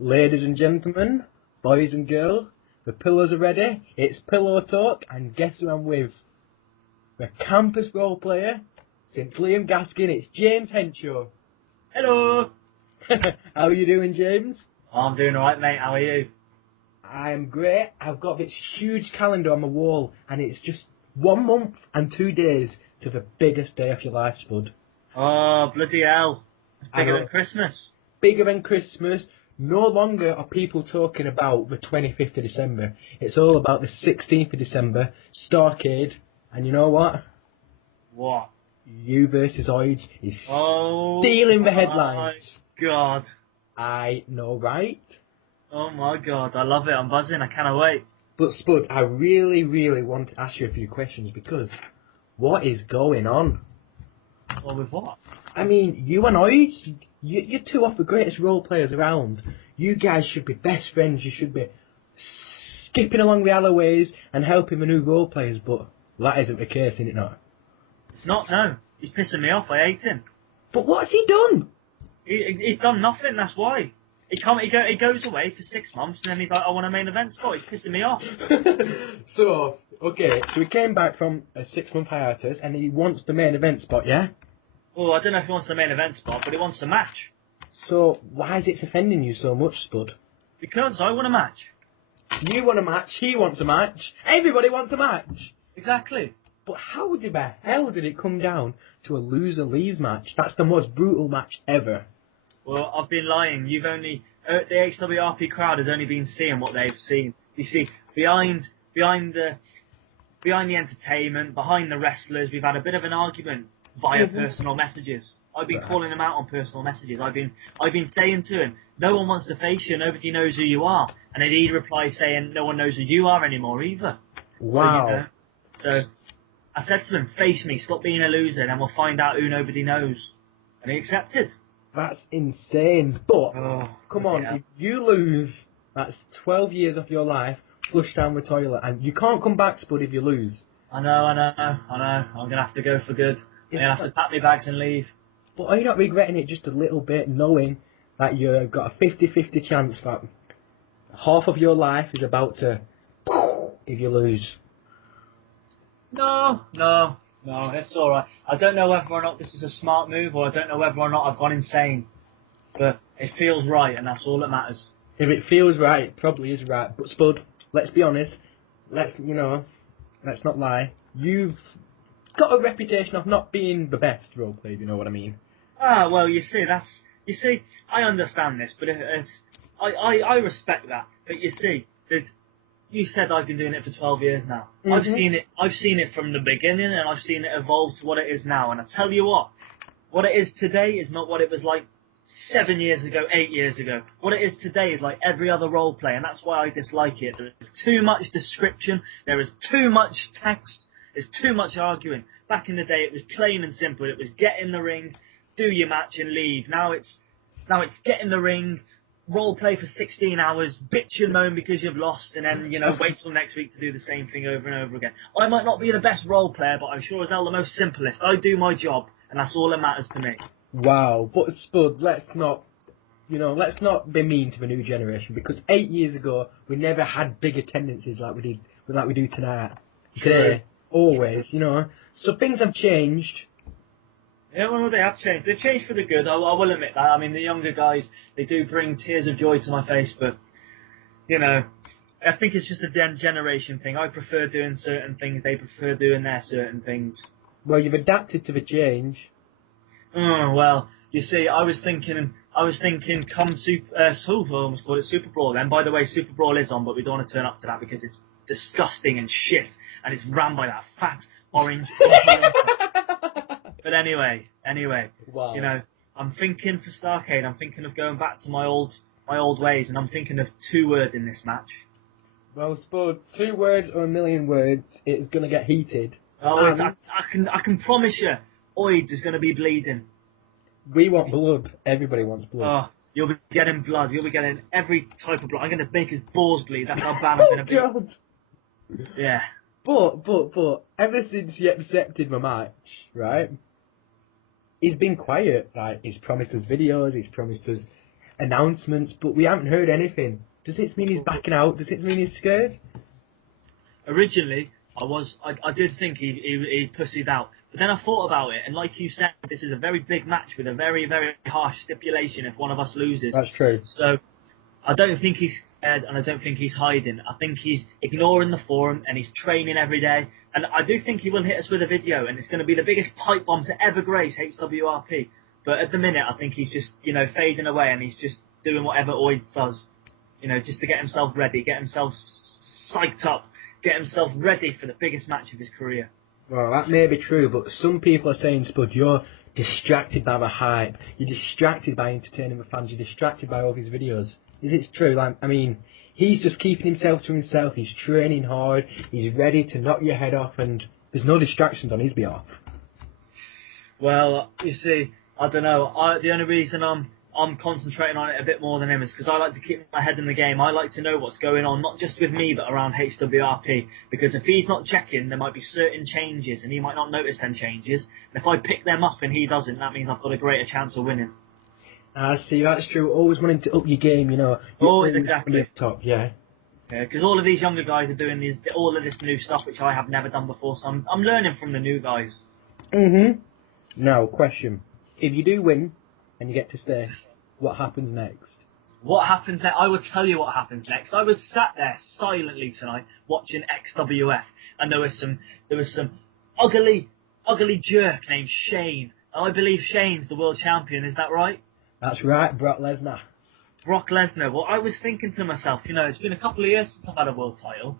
Ladies and gentlemen, boys and girls, the pillows are ready. It's pillow talk, and guess who I'm with? The campus role player since Liam Gaskin. It's James Henshaw. Hello. How are you doing, James? Oh, I'm doing alright, mate. How are you? I'm great. I've got this huge calendar on my wall, and it's just 1 month and 2 days to the biggest day of your life, Spud. Oh, bloody hell. It's bigger than Christmas. Bigger than Christmas. No longer are people talking about the 25th of December. It's all about the 16th of December, Starrcade. And you know what? What? You versus Oidz is stealing the headlines. Oh, my God. I know, right? Oh, my God. I love it. I'm buzzing. I cannot wait. But, Spud, I really, really want to ask you a few questions because what is going on? Well, with what? I mean, you and Oidz, you're two of the greatest role players around. You guys should be best friends. You should be skipping along the alleyways and helping the new role players, but that isn't the case, is it not? It's not, no. He's pissing me off. I hate him. But what's he done? He's done nothing, that's why. He goes away for 6 months and then he's like, I want a main event spot. He's pissing me off. So he came back from a 6-month hiatus and he wants the main event spot, yeah? Well, I don't know if he wants the main event spot, but he wants a match. So why is it offending you so much, Spud? Because I want a match. You want a match, he wants a match, everybody wants a match. Exactly. But how the hell did it come down to a loser leaves match? That's the most brutal match ever. Well, I've been lying. You've only the HWRP crowd has only been seeing what they've seen. You see, behind the entertainment, behind the wrestlers, we've had a bit of an argument via personal messages. I've been calling him out on personal messages. I've been saying to him, no one wants to face you, nobody knows who you are. And then he replies saying, no one knows who you are anymore either. Wow. So I said to him, face me, stop being a loser, and we'll find out who nobody knows. And he accepted. That's insane. But, come on, yeah. if you lose, that's 12 years of your life flushed down the toilet. And you can't come back, Spud, if you lose. I know. I'm going to have to go for good. I'm going to have to pack my bags and leave. But are you not regretting it just a little bit, knowing that you've got a 50-50 chance that half of your life is about to if you lose? No, it's alright. I don't know whether or not this is a smart move, or I don't know whether or not I've gone insane. But it feels right, and that's all that matters. If it feels right, it probably is right. But Spud, let's be honest. Let's not lie. You've got a reputation of not being the best role player, you know what I mean? Ah, well, you see, I understand this, but I respect that. But you see, you said I've been doing it for 12 years now. Mm-hmm. I've seen it from the beginning, and I've seen it evolve to what it is now. And I tell you what it is today is not what it was like 7 years ago, 8 years ago. What it is today is like every other role play, and that's why I dislike it. There's too much description. There is too much text. There's too much arguing. Back in the day, it was plain and simple. It was get in the ring, do your match, and leave. Now it's get in the ring, role play for 16 hours, bitch and moan because you've lost, and then, wait till next week to do the same thing over and over again. I might not be the best role player, but I'm sure as hell the most simplest. I do my job, and that's all that matters to me. Wow, but Spud, let's not be mean to the new generation, because 8 years ago we never had big attendances like we do tonight. Today, always, So things have changed. Yeah, well, they have changed. They've changed for the good. I will admit that. I mean, the younger guys, they do bring tears of joy to my face, but, I think it's just a generation thing. I prefer doing certain things. They prefer doing their certain things. Well, you've adapted to the change. Oh, well, you see, I was thinking come I almost called it Super Brawl then. By the way, Super Brawl is on, but we don't want to turn up to that because it's disgusting and shit, and it's ran by that fat, orange... But anyway, wow. I'm thinking for Starrcade, I'm thinking of going back to my old ways, and I'm thinking of 2 words in this match. Well, Spud, 2 words or a million words, it's going to get heated. Oh, I can promise you, Oidz is going to be bleeding. We want blood. Everybody wants blood. Oh, you'll be getting blood. You'll be getting every type of blood. I'm going to make his balls bleed. That's how bad I'm going to be. God. Yeah. But, ever since he accepted my match, right, he's been quiet. Like, he's promised us videos, he's promised us announcements, but we haven't heard anything. Does it mean he's backing out? Does it mean he's scared? Originally, I did think he pussied out. But then I thought about it, and like you said, this is a very big match with a very, very harsh stipulation if one of us loses. That's true. So, I don't think he's scared, and I don't think he's hiding. I think he's ignoring the forum, and he's training every day. And I do think he will hit us with a video, and it's going to be the biggest pipe bomb to ever grace HWRP. But at the minute, I think he's just, fading away, and he's just doing whatever Oidz does. Just to get himself ready, get himself psyched up, get himself ready for the biggest match of his career. Well, that may be true, but some people are saying, Spud, you're distracted by the hype. You're distracted by entertaining the fans. You're distracted by all these videos. Is it true? He's just keeping himself to himself. He's training hard. He's ready to knock your head off, and there's no distractions on his behalf. Well, you see, I don't know. The only reason I'm concentrating on it a bit more than him is because I like to keep my head in the game. I like to know what's going on, not just with me, but around HWRP. Because if he's not checking, there might be certain changes, and he might not notice them changes. And if I pick them up and he doesn't, that means I've got a greater chance of winning. I see, that's true. Always wanting to up your game, Always, exactly. Up top, yeah. Yeah, because all of these younger guys are doing all of this new stuff, which I have never done before, so I'm learning from the new guys. Now, question. If you do win, and you get to stay, what happens next? What happens next? I will tell you what happens next. I was sat there silently tonight watching XWF, and there was some ugly jerk named Shane. And I believe Shane's the world champion. Is that right? That's right, Brock Lesnar. Brock Lesnar. Well, I was thinking to myself, it's been a couple of years since I've had a world title,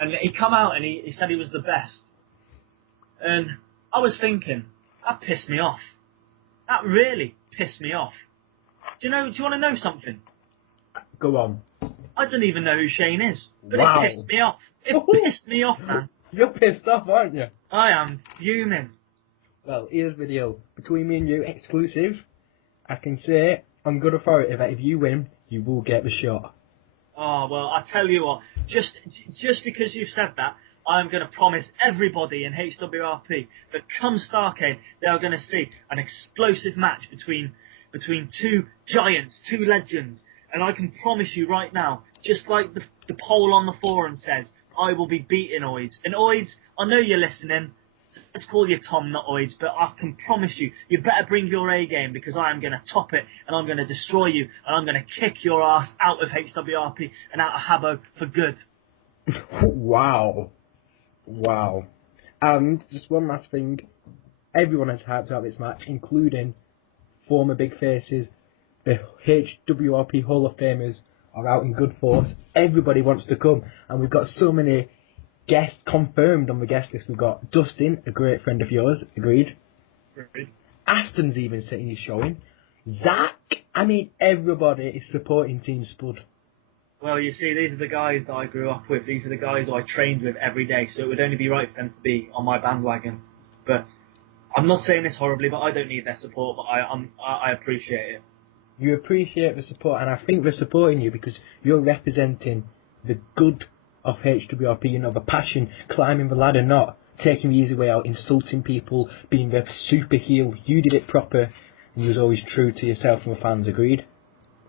and he come out and he said he was the best, and I was thinking that pissed me off. That really pissed me off. Do you want to know something? Go on. I don't even know who Shane is, but Wow. It pissed me off. It pissed me off, man. You're pissed off, aren't you? I am fuming. Well, here's the deal. Between me and you, exclusive. I can say on good authority that if you win, you will get the shot. Oh, well, I tell you what. Just because you've said that, I'm going to promise everybody in HWRP that come Starrcade, they are going to see an explosive match between two giants, two legends. And I can promise you right now, just like the poll on the forum says, I will be beating Oidz. And Oidz, I know you're listening. Let's call you Tom, not Oidz, but I can promise you, you better bring your A game, because I am going to top it, and I'm going to destroy you, and I'm going to kick your ass out of HWRP and out of Habbo for good. Wow. And just one last thing. Everyone has hyped about this match, including former big faces. The HWRP Hall of Famers are out in good force. Everybody wants to come, and we've got so many guests confirmed on the guest list. We've got Dustin, a great friend of yours, agreed. Aston's even sitting his showing. Zach, everybody is supporting Team Spud. Well, you see, these are the guys that I grew up with. These are the guys who I trained with every day, so it would only be right for them to be on my bandwagon. But I'm not saying this horribly, but I don't need their support, but I appreciate it. You appreciate the support, and I think they're supporting you because you're representing the good of HWRP, the passion, climbing the ladder, not taking the easy way out, insulting people, being the super heel. You did it proper, and you was always true to yourself and the fans, agreed?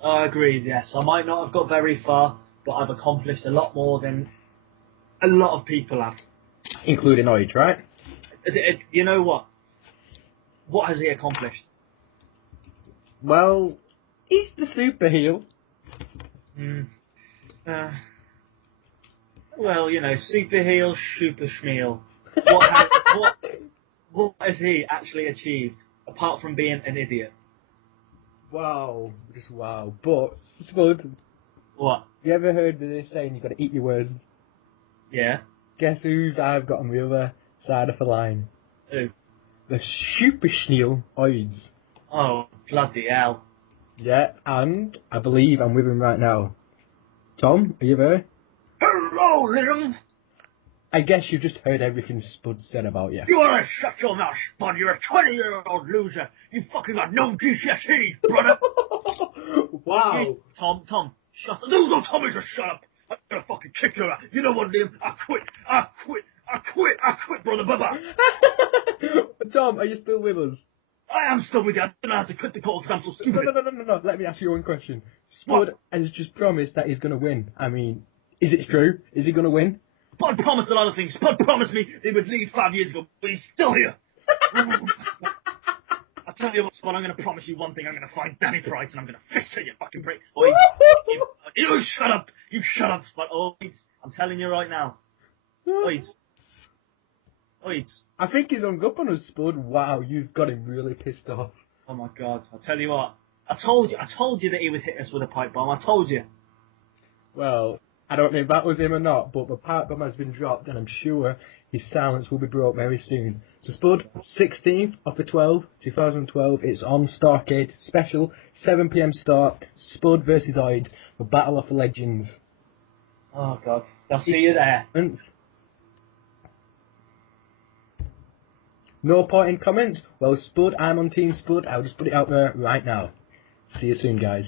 I agreed, yes. I might not have got very far, but I've accomplished a lot more than a lot of people have. Including Oidz, right? You know what? What has he accomplished? Well, he's the super heel. Well, super heel, super schmeal. What has he actually achieved, apart from being an idiot? Wow, just wow. But, Spud, what? You ever heard of this saying, you've got to eat your words? Yeah. Guess who I've got on the other side of the line? Who? The super schneal Oidz. Oh, bloody hell. Yeah, and I believe I'm with him right now. Tom, are you there? Hello, Liam! I guess you've just heard everything Spud said about you. You wanna shut your mouth, Spud? You're a 20-year-old loser. You fucking got no GCSEs, brother. Wow. Tom, shut up. No, Tommy, just shut up. I'm gonna fucking kick your ass. You know what, Liam? I quit, brother. Bye-bye. Tom, are you still with us? I am still with you. I don't know how to cut the call because I'm so stupid. No. Let me ask you one question. Spud has just promised that he's going to win. I mean, is it true? Is he going to win? Spud promised a lot of things. Spud promised me they would leave 5 years ago, but he's still here. I tell you what, Spud, I'm going to promise you one thing. I'm going to find Danny Price and I'm going to fist him, you fucking prick. Oidz, you shut up. You shut up, Spud. Oidz, I'm telling you right now. Oidz. I think he's hung up on us, Spud. Wow, you've got him really pissed off. Oh my God! I'll tell you what. I told you that he would hit us with a pipe bomb. I told you. Well, I don't know if that was him or not, but the pipe bomb has been dropped, and I'm sure his silence will be broke very soon. So Spud, 16th of the 12th, 2012. It's on Starrcade special, 7 PM start. Spud versus Oidz, the Battle of the Legends. Oh God! I'll see you there. No point in comments? Well, Spud, I'm on Team Spud. I'll just put it out there right now. See you soon, guys.